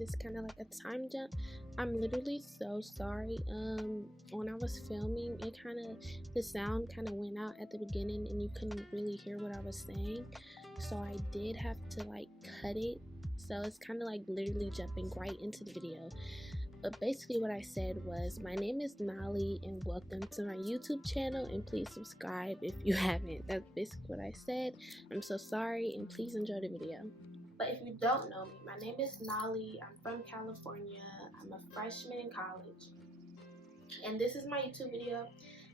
this kind of like a time jump. I'm literally so sorry. When I was filming, the sound kind of went out at the beginning and you couldn't really hear what I was saying. So I did have to like cut it. So it's kind of like literally jumping right into the video. But basically what I said was, my name is Nolly and welcome to my YouTube channel, and please subscribe if you haven't. That's basically what I said. I'm so sorry and please enjoy the video. But if you don't know me, my name is Nolly. I'm from California. I'm a freshman in college. And this is my YouTube video.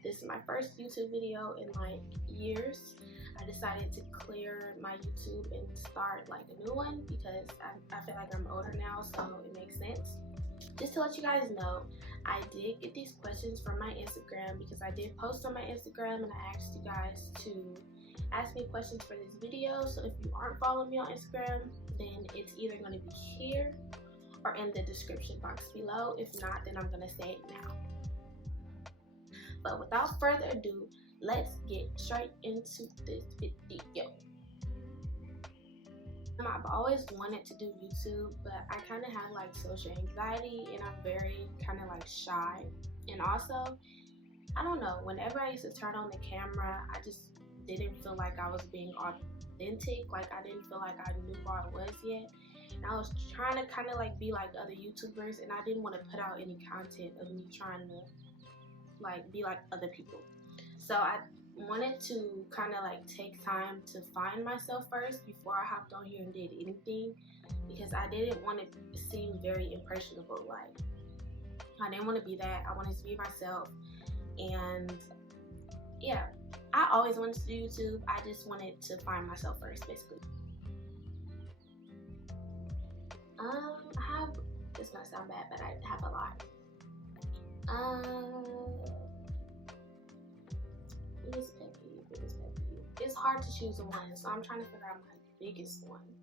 This is my first YouTube video in like years. I decided to clear my YouTube and start like a new one because I feel like I'm older now, so it makes sense. Just to let you guys know, I did get these questions from my Instagram because I did post on my Instagram and I asked you guys to ask me questions for this video. So if you aren't following me on Instagram, then it's either going to be here or in the description box below. If not, then I'm going to say it now. But without further ado, let's get straight into this video. I've always wanted to do YouTube, but I kind of have like social anxiety and I'm very kind of like shy. And also, I don't know, whenever I used to turn on the camera, I just didn't feel like I was being authentic. Like I didn't feel like I knew who I was yet. And I was trying to kind of like be like other YouTubers, and I didn't want to put out any content of me trying to like be like other people. So I wanted to kind of like take time to find myself first before I hopped on here and did anything, because I didn't want to seem very impressionable. Like I didn't want to be that. I wanted to be myself. And yeah, I always wanted to do YouTube. I just wanted to find myself first, basically. It's gonna sound bad, but I have a lot. Biggest pet peeve. It's hard to choose one, so I'm trying to figure out my biggest one.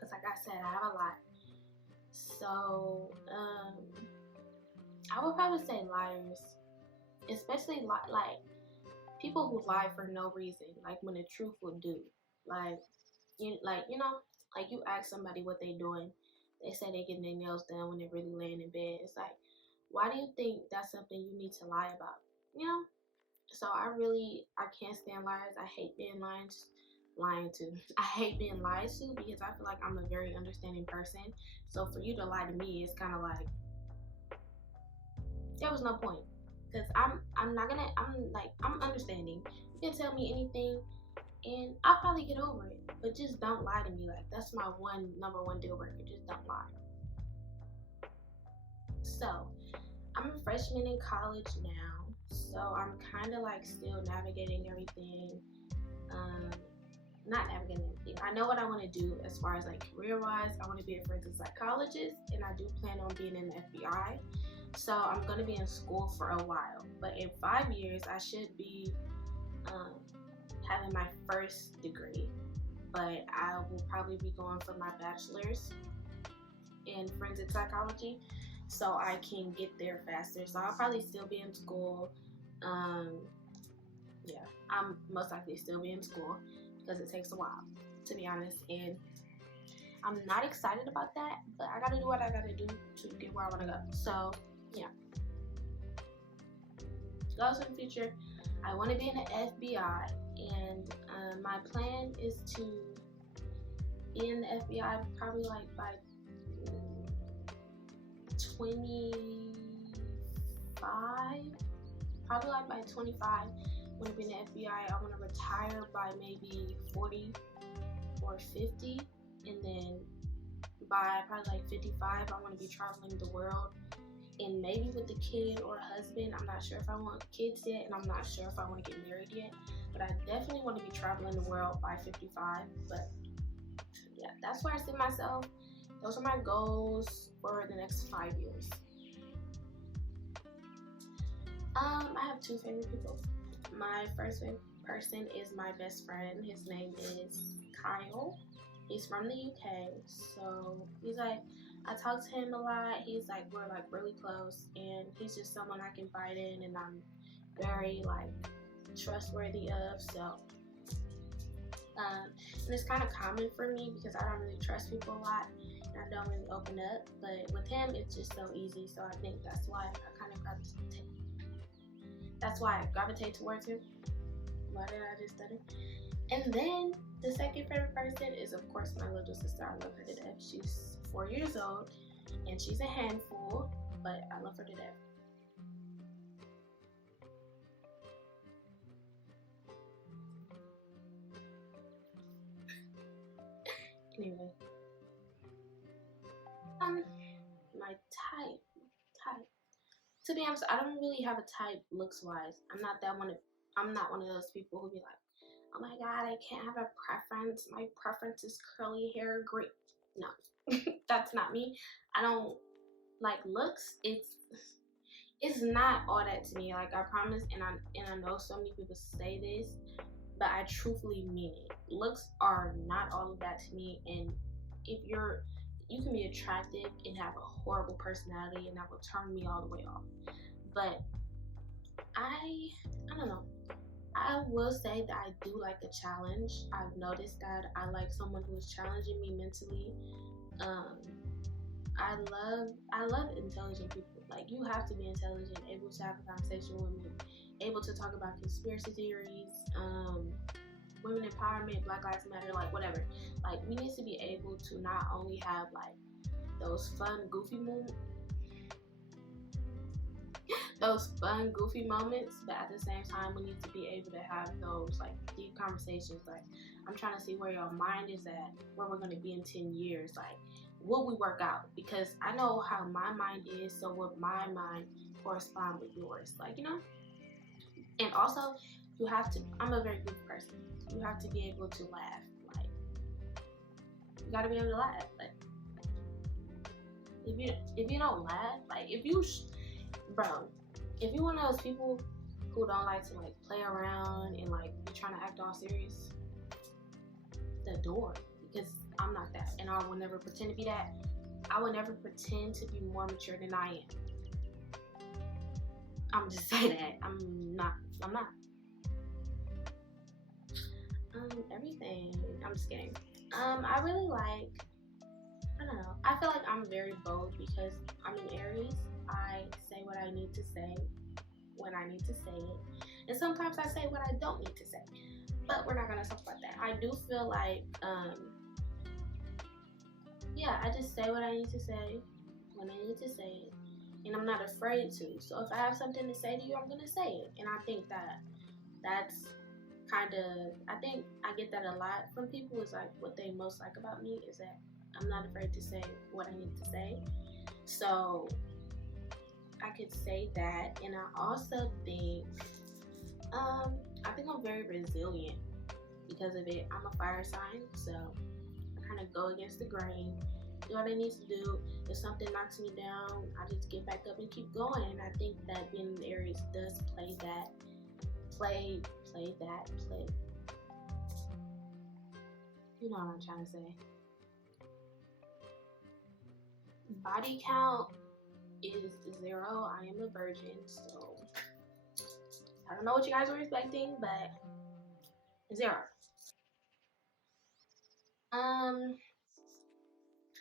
Cause like I said, I have a lot. So I would probably say liars, especially like people who lie for no reason. Like when the truth will do. Like you ask somebody what they doing, they say they getting their nails done when they're really laying in bed. It's like, why do you think that's something you need to lie about? You know? So I can't stand liars. I hate being lied to. I hate being lied to because I feel like I'm a very understanding person. So for you to lie to me, it's kind of like, there was no point. Because I'm understanding. You can tell me anything and I'll probably get over it. But just don't lie to me. Like, that's my number one deal breaker. Just don't lie. So I'm a freshman in college now. So I'm kind of like still navigating everything. Not navigating everything. I know what I want to do as far as like career-wise. I want to be a forensic psychologist, and I do plan on being in the FBI. So I'm going to be in school for a while. But in 5 years, I should be having my first degree. But I will probably be going for my bachelor's in forensic psychology, so I can get there faster. So I'll probably still be in school. Yeah, I'm most likely still be in school because it takes a while, to be honest. And I'm not excited about that, but I gotta do what I gotta do to get where I wanna go. So yeah. Goals in the future, I wanna be in the FBI, and my plan is to be in the FBI probably like by 25, probably like by 25. I want to be in the FBI. I want to retire by maybe 40 or 50, and then by probably like 55, I want to be traveling the world, and maybe with a kid or a husband. I'm not sure if I want kids yet, and I'm not sure if I want to get married yet, but I definitely want to be traveling the world by 55. But yeah, that's where I see myself. Those are my goals for the next 5 years. I have two favorite people. My first favorite person is my best friend. His name is Kyle. He's from the UK. So he's like, I talk to him a lot. He's like, we're like really close, and he's just someone I can confide in, and I'm very like trustworthy of. So and it's kind of common for me because I don't really trust people a lot. And I don't really open up, but with him, it's just so easy. So I think that's why I kind of gravitate. That's why I gravitate towards him. Why did I just stutter? And then the second favorite person is, of course, my little sister. I love her to death. She's 4 years old, and she's a handful, but I love her to death. Anyway, my type. To be honest, I don't really have a type looks wise. I'm not one of those people who be like, oh my god, I can't have a preference. My preference is curly hair, green. No, that's not me. I don't like looks. It's not all that to me. Like I promise, and I know so many people say this, but I truthfully mean it. Looks are not all of that to me, and if you can be attractive and have a horrible personality, and that will turn me all the way off. But I don't know. I will say that I do like a challenge. I've noticed that I like someone who is challenging me mentally. I love intelligent people. Like you have to be intelligent, able to have a conversation with me, able to talk about conspiracy theories, women empowerment, Black Lives Matter, like whatever. Like we need to be able to not only have like those fun, goofy moments, but at the same time, we need to be able to have those like deep conversations. Like I'm trying to see where your mind is at, where we're going to be in 10 years. Like, will we work out? Because I know how my mind is, so will my mind correspond with yours? Like, you know? And also, you have to, I'm a very good person. You have to be able to laugh. Like, you got to be able to laugh. Like, if you don't laugh, like, if you're one of those people who don't like to, like, play around and, like, be trying to act all serious, the door. Because I'm not that, and I will never pretend to be that. I will never pretend to be more mature than I am. I'm just saying that. I'm not. Everything. I'm just kidding. I really like, I don't know. I feel like I'm very bold because I'm in Aries. I say what I need to say when I need to say it. And sometimes I say what I don't need to say. But we're not going to talk about that. I do feel like, I just say what I need to say when I need to say it. And I'm not afraid to. So if I have something to say to you, I'm going to say it. And I think that's kind of, I think I get that a lot from people, is like what they most like about me is that I'm not afraid to say what I need to say. So I could say that. And I also think, I'm very resilient because of it. I'm a fire sign, so I kind of go against the grain, do what I need to do. If something knocks me down, I just get back up and keep going. And I think that being in Aries does play that. You know what I'm trying to say. Body count is 0. I am a virgin, so I don't know what you guys were expecting, but 0.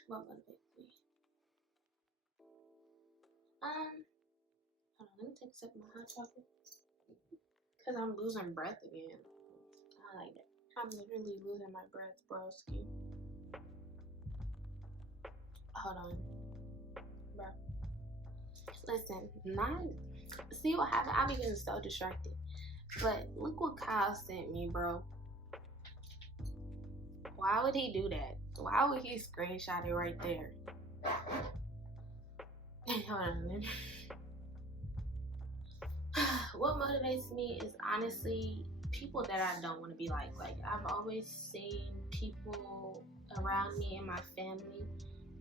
What motivates me? Hold on, let me take a sip of my hot chocolate. Cause I'm losing breath again. I like that. I'm literally losing my breath, broski. Hold on, bro. Listen, see what happened? I'm getting so distracted. But look what Kyle sent me, bro. Why would he do that? Why would he screenshot it right there? Hold on a minute. What motivates me is honestly people that I don't want to be like. Like I've always seen people around me and my family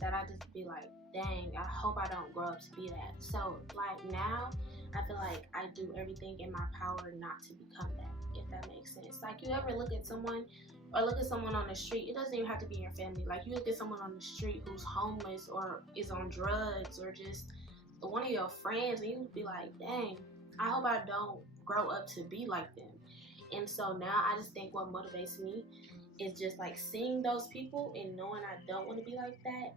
that I just be like, dang, I hope I don't grow up to be that. So like now I feel like I do everything in my power not to become that, if that makes sense. Like you ever look at someone on the street, it doesn't even have to be your family. Like you look at someone on the street who's homeless or is on drugs or just one of your friends, and you be like, dang, I hope I don't grow up to be like them. And so now I just think what motivates me is just like seeing those people and knowing I don't want to be like that.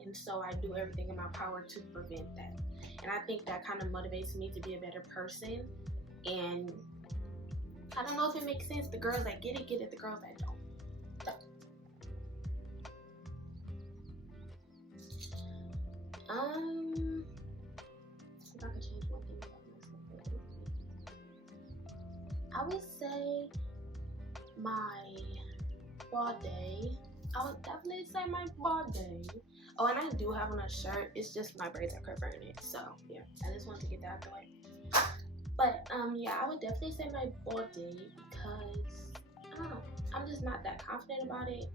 And so I do everything in my power to prevent that. And I think that kind of motivates me to be a better person. And I don't know if it makes sense. The girls that get it, get it. The girls that don't. If I could change one thing about myself, I would say my bald day. I would definitely say my bald day. Oh, and I do have on a shirt. It's just my braids are covering it. So yeah, I just wanted to get that out the way. But yeah, I would definitely say my bald day because I don't know. I'm just not that confident about it.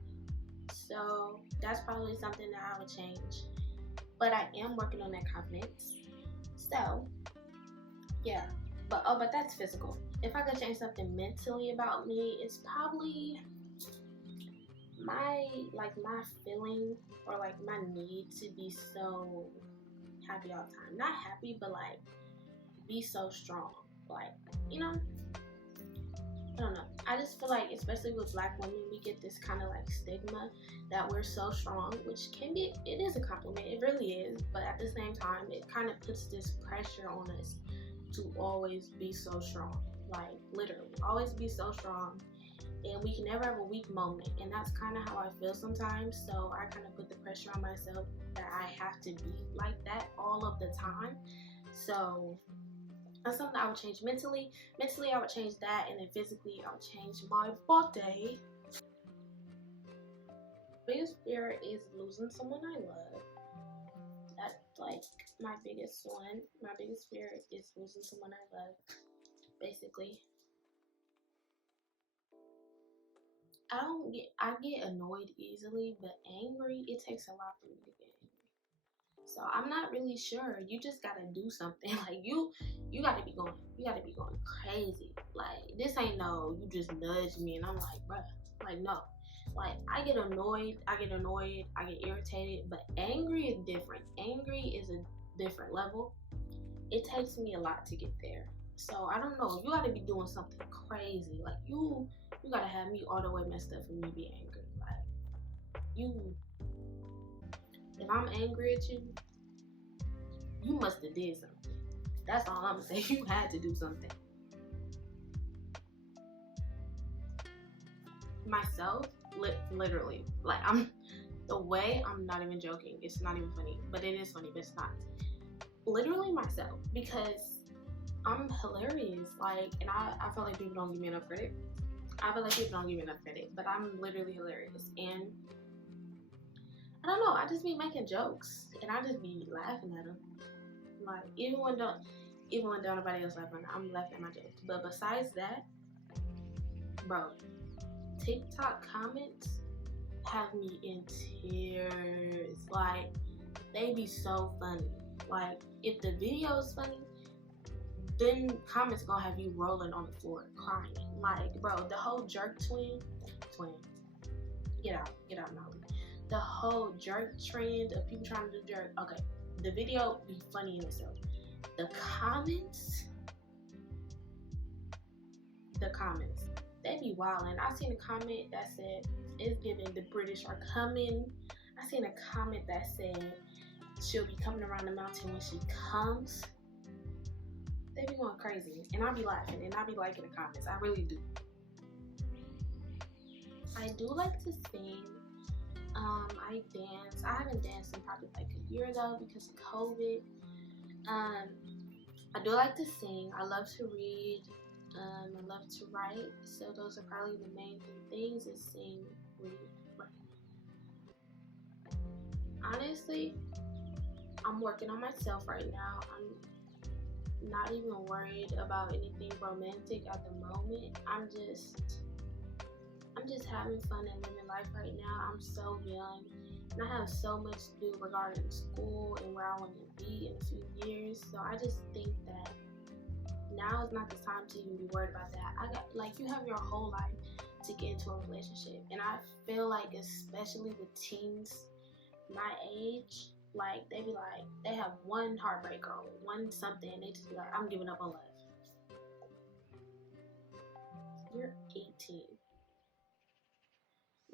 So that's probably something that I would change. But I am working on that confidence. So yeah. But that's physical. If I could change something mentally about me, it's probably my feeling or like my need to be so happy all the time. Not happy, but like be so strong. Like, you know, I don't know. I just feel like, especially with Black women, we get this kind of like stigma that we're so strong, which can be, it is a compliment. It really is. But at the same time, it kind of puts this pressure on us to always be so strong. Like, literally, always be so strong. And we can never have a weak moment. And that's kind of how I feel sometimes. So I kind of put the pressure on myself that I have to be like that all of the time. So that's something I would change mentally. Mentally, I would change that. And then physically, I would change my body. Biggest fear is losing someone I love. That's like my biggest one. My biggest fear is losing someone I love, basically. I get annoyed easily, but angry, it takes a lot for me to get angry. So I'm not really sure. You just gotta do something. Like you gotta be going crazy. Like this ain't no, you just nudge me and I'm like, bruh, like no. Like I get annoyed, I get irritated, but angry is different. Angry is a different level. It takes me a lot to get there. So I don't know. You gotta be doing something crazy. Like you gotta have me all the way messed up for me to be angry. Like if I'm angry at you, you must have did something. That's all I'm gonna say. You had to do something. Myself, literally, like I'm not even joking. It's not even funny, but it is funny, but it's not. Literally myself, because I'm hilarious. Like, and I feel like people don't give me enough credit. But I'm literally hilarious. And I don't know, I just be making jokes and I just be laughing at them. Like, even when don't nobody else laughing, I'm laughing at my jokes. But besides that, bro, TikTok comments have me in tears. Like, they be so funny. Like, if the video is funny, then comments gonna have you rolling on the floor crying. Like, bro, the whole jerk twin, get out now. The whole jerk trend of people trying to do jerk. Okay, the video be funny in itself. The comments, they be wildin'. I seen a comment that said, "It's giving the British are coming." I seen a comment that said, "She'll be coming around the mountain when she comes." They be going crazy, and I be laughing, and I be liking the comments. I really do. I do like to sing. I dance. I haven't danced in probably like a year though because of COVID. I do like to sing. I love to read. I love to write. So those are probably the main things: is sing, read, write. Honestly, I'm working on myself right now. I'm not even worried about anything romantic at the moment. I'm just having fun and living life right now. I'm so young and I have so much to do regarding school and where I want to be in a few years. So I just think that now is not the time to even be worried about that. You have your whole life to get into a relationship, and I feel like especially with teens my age, like they be like, they have one heartbreak or one something and they just be like, I'm giving up on love. You're 18.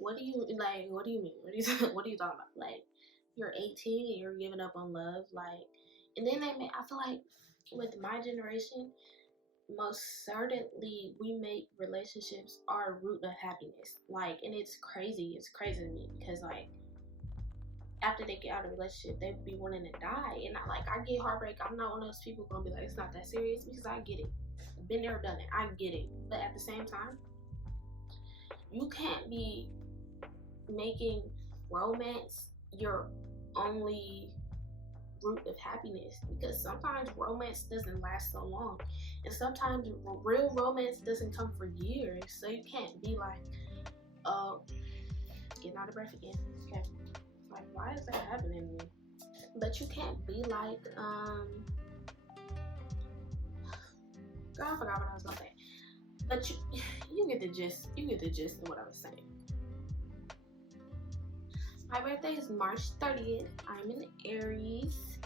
What do you mean? What are you talking about? Like, you're 18 and you're giving up on love, like, and then I feel like with my generation, most certainly we make relationships our root of happiness. Like, and it's crazy. It's crazy to me because like after they get out of a relationship, they be wanting to die. And I get heartbreak. I'm not one of those people gonna be like, it's not that serious because I get it. Been there, done it. I get it. But at the same time, you can't be making romance your only root of happiness, because sometimes romance doesn't last so long, and sometimes real romance doesn't come for years. So you can't be like, oh, getting out of breath again. Okay, like, why is that happening to me? But you can't be like, girl, I forgot what I was gonna say. But you get the gist. You get the gist of what I was saying. My birthday is March 30th. I'm in Aries.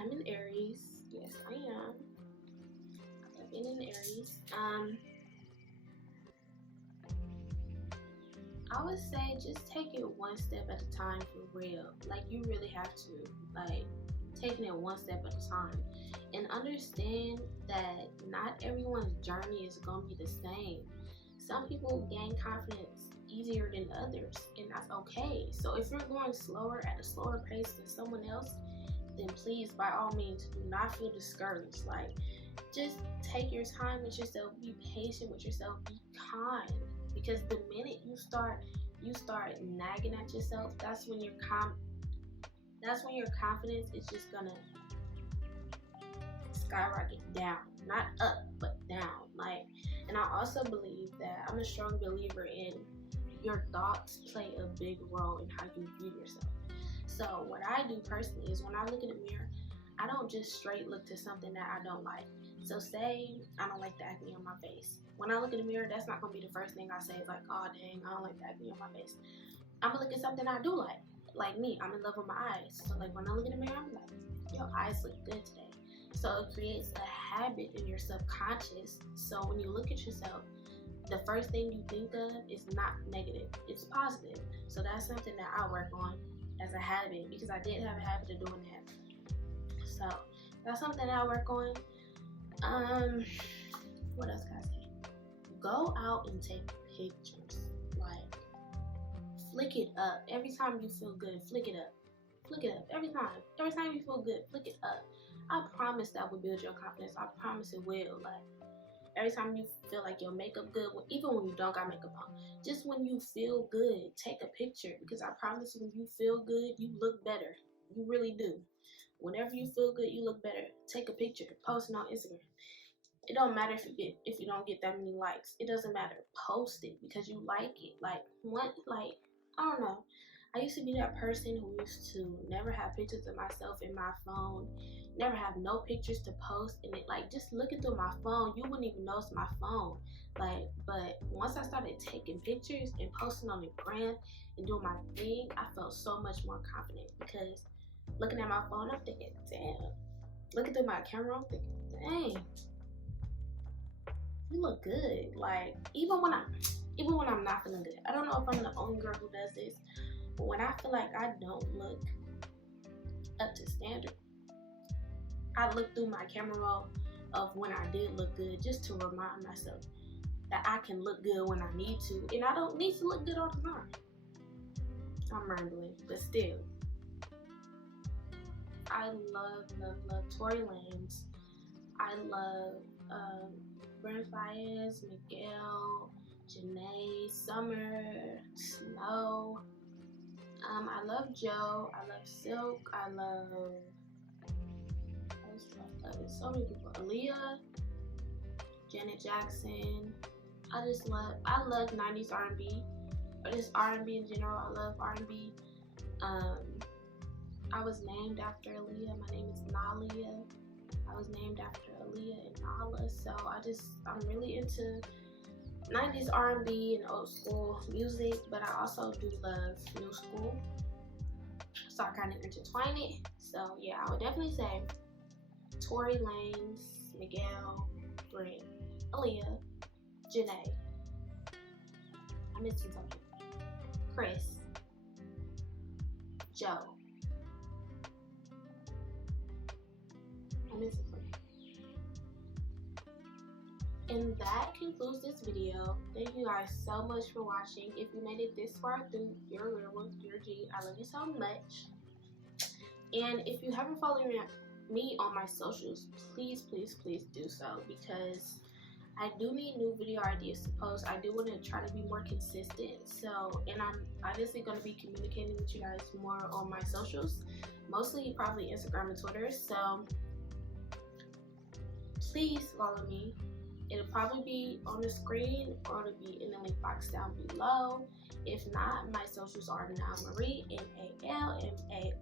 I'm in Aries. Yes, I am. I've been in Aries. I would say just take it one step at a time for real. Like, you really have to. Like, taking it one step at a time. And understand that not everyone's journey is going to be the same. Some people gain confidence easier than others, and that's okay. So if you're going slower at a slower pace than someone else, then please, by all means, do not feel discouraged. Like, just take your time with yourself, be patient with yourself, be kind. Because the minute you start nagging at yourself, that's when your confidence is just gonna skyrocket down. Not up, but down. Like, and I also believe that I'm a strong believer in your thoughts play a big role in how you view yourself. So what I do personally is when I look in the mirror, I don't just straight look to something that I don't like. So say I don't like the acne on my face. When I look in the mirror, that's not going to be the first thing I say. It's like, oh dang, I don't like the acne on my face. I'm going to look at something I do like. Like me, I'm in love with my eyes. So like when I look in the mirror, I'm like, your eyes look good today. So it creates a habit in your subconscious. So when you look at yourself, the first thing you think of is not negative, it's positive. So that's something that I work on as a habit, because I did have a habit of doing that. So that's something that I work on. What else can I say? Go out and take pictures. Like, flick it up. Every time you feel good, flick it up. Flick it up. Every time you feel good, flick it up. I promise that will build your confidence. I promise it will. Like, every time you feel like your makeup good, even when you don't got makeup on, just when you feel good, take a picture. Because I promise when you feel good, you look better. You really do. Whenever you feel good, you look better. Take a picture, post it on Instagram. It don't matter if you don't get that many likes. It doesn't matter. Post it because you like it. Like, I don't know. I used to be that person who used to never have pictures of myself in my phone, never have no pictures to post, and it, like, just looking through my phone, you wouldn't even know it's my phone. Like, but once I started taking pictures and posting on the gram and doing my thing, I felt so much more confident, because looking at my phone, I'm thinking, damn. Looking through my camera, I'm thinking, dang, you look good. Like, even when I'm not feeling good. I don't know if I'm the only girl who does this, but when I feel like I don't look up to standard, I look through my camera roll of when I did look good, just to remind myself that I can look good when I need to, and I don't need to look good all the time. I'm rambling, but still. I love Tory Lanez. I love Brent Faiyaz, Miguel, Janae, Summer, Snow. I love Joe. I love Silk. I love so many people. Aaliyah, Janet Jackson. I love 90s R&B, or just R&B in general. I love R&B. I was named after Aaliyah. My name is Nalia. I was named after Aaliyah and Nala. So I'm really into 90s R&B and old school music, but I also do love new school. So I kind of intertwine it. So yeah, I would definitely say Tory Lanez, Miguel, Brent, Aaliyah, Janae, I'm missing something. Chris, Joe. I'm missing something. And that concludes this video. Thank you guys so much for watching. If you made it this far through, you're real one, you're G. I love you so much. And if you haven't followed me on my socials, please do so, because I do need new video ideas to post. I do want to try to be more consistent. So, and I'm obviously going to be communicating with you guys more on my socials, mostly probably Instagram and Twitter. So please follow me. It'll probably be on the screen, or it'll be in the link box down below. If not, my socials are Nalmarie, Nalmarie.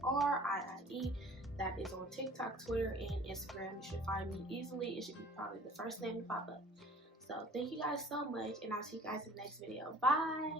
That is on TikTok, Twitter, and Instagram. You should find me easily. It should be probably the first name to pop up. So thank you guys so much, and I'll see you guys in the next video. Bye.